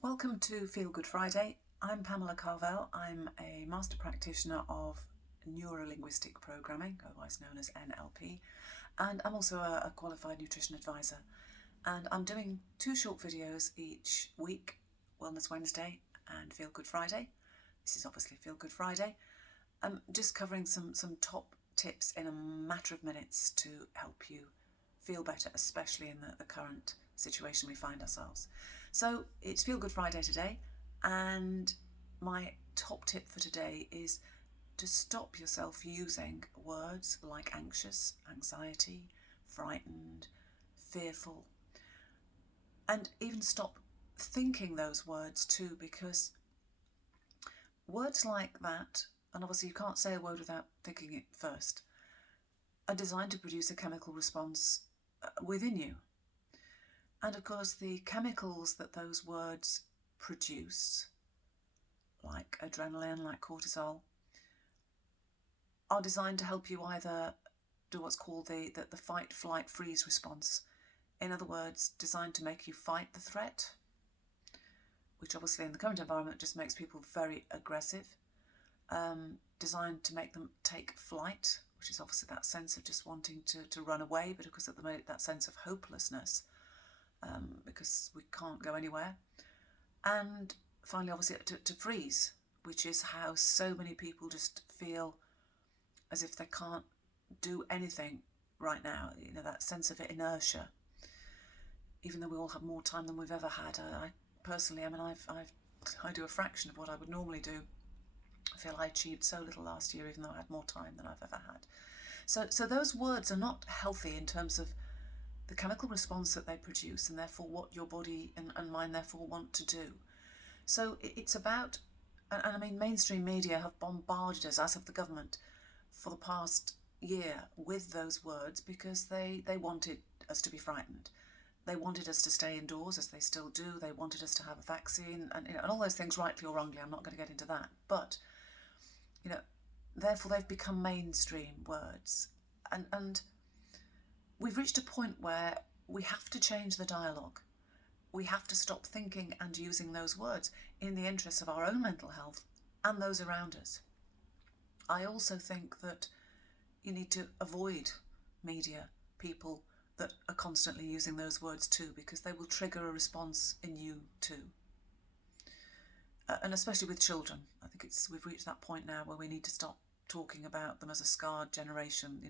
Welcome to Feel Good Friday. I'm Pamela Carvel. I'm a master practitioner of Neuro-Linguistic Programming, otherwise known as NLP, and I'm also a qualified nutrition advisor. And I'm doing 2 short videos each week, Wellness Wednesday and Feel Good Friday. This is obviously Feel Good Friday. I'm just covering some top tips in a matter of minutes to help you feel better, especially in the current situation we find ourselves. So it's Feel Good Friday today, and my top tip for today is to stop yourself using words like anxious, anxiety, frightened, fearful, and even stop thinking those words too, because words like that, and obviously you can't say a word without thinking it first, are designed to produce a chemical response within you. And of course, the chemicals that those words produce, like adrenaline, like cortisol, are designed to help you either do what's called the fight, flight, freeze response. In other words, designed to make you fight the threat, which obviously in the current environment just makes people very aggressive. Designed to make them take flight, which is obviously that sense of just wanting to run away, but of course at the moment that sense of hopelessness, because we can't go anywhere. And finally, obviously, to freeze, which is how so many people just feel as if they can't do anything right now. You know, that sense of inertia. Even though we all have more time than we've ever had, I personally, I do a fraction of what I would normally do. I feel I achieved so little last year, even though I had more time than I've ever had. So those words are not healthy in terms of the chemical response that they produce, and therefore what your body and mind therefore want to do. So it's about, and I mean, mainstream media have bombarded us, as have the government, for the past year with those words because they wanted us to be frightened. They wanted us to stay indoors, as they still do. They wanted us to have a vaccine, and all those things, rightly or wrongly. I'm not going to get into that. But, therefore they've become mainstream words. And we've reached a point where we have to change the dialogue. We have to stop thinking and using those words in the interests of our own mental health and those around us. I also think that you need to avoid media, people that are constantly using those words too, because they will trigger a response in you too. And especially with children, I think we've reached that point now where we need to stop talking about them as a scarred generation.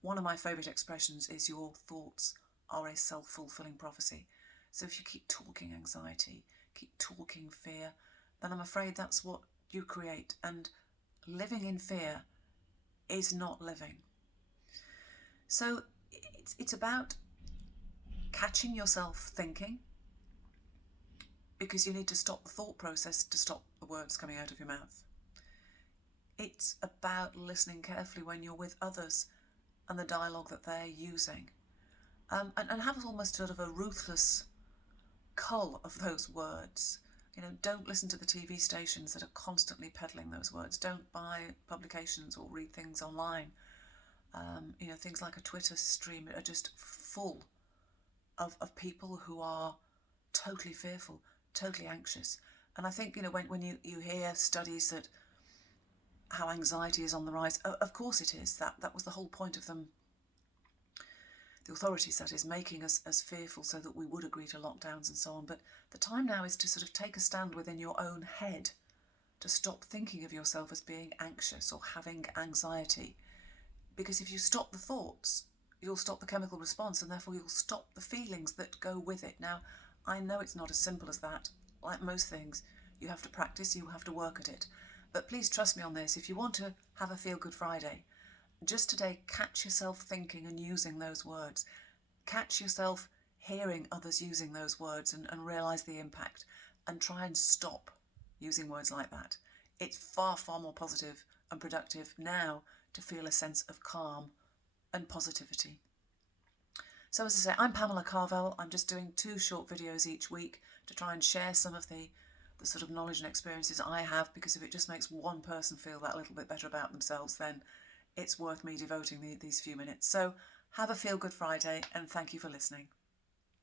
One of my favourite expressions is your thoughts are a self-fulfilling prophecy. So if you keep talking anxiety, keep talking fear, then I'm afraid that's what you create. And living in fear is not living. So it's about catching yourself thinking, because you need to stop the thought process to stop the words coming out of your mouth. It's about listening carefully when you're with others and the dialogue that they're using. And have almost sort of a ruthless cull of those words. Don't listen to the TV stations that are constantly peddling those words. Don't buy publications or read things online. Things like a Twitter stream are just full of people who are totally fearful, totally anxious. And I think, when you hear studies that how anxiety is on the rise, of course it is. That was the whole point of them. The authorities, that is, making us as fearful so that we would agree to lockdowns and so on. But the time now is to sort of take a stand within your own head, to stop thinking of yourself as being anxious or having anxiety. Because if you stop the thoughts, you'll stop the chemical response, and therefore you'll stop the feelings that go with it. Now, I know it's not as simple as that. Like most things, you have to practice, you have to work at it. But please trust me on this. If you want to have a Feel Good Friday, just today, catch yourself thinking and using those words. Catch yourself hearing others using those words and realise the impact, and try and stop using words like that. It's far, far more positive and productive now to feel a sense of calm and positivity. So as I say, I'm Pamela Carvel. I'm just doing 2 short videos each week to try and share some of the sort of knowledge and experiences I have, because if it just makes one person feel that little bit better about themselves, then it's worth me devoting these few minutes. So have a Feel Good Friday, and thank you for listening.